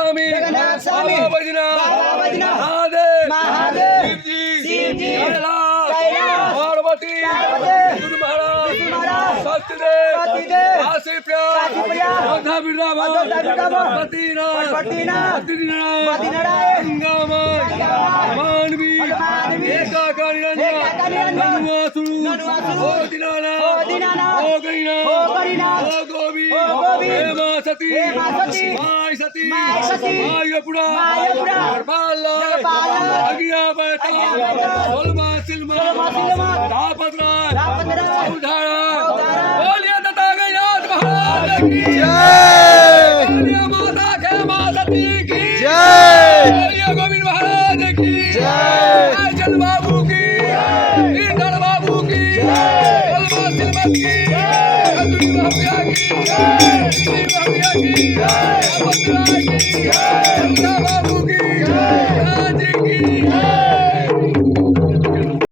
स्वामी बाबा बैजनाथ महादेव शिवजी कैलाश पार्वती विष्णु महाराज सत्यदेव काशीप्रिया योद्धा बिरला पतिनाथ गंगामाई मानवी एकाकारी रंजन ननुआसुरु ओ दीनानाथ ओ गरीनाथ ओ गोवी हेमा सती माय सती मायपुरा पाला अगिया बैठा सोलमा सिलमा दापतराय उधारा बोलिए तथागत महाराज की जय बोलिए माता खेमा सती की जय बोलिए गोविंद महाराज की जय चंद बाबू की इंदर बाबू की सोलमा सिलमा की अतुल भव्या की जय भव्या की जय भद्रा की जय बाबू की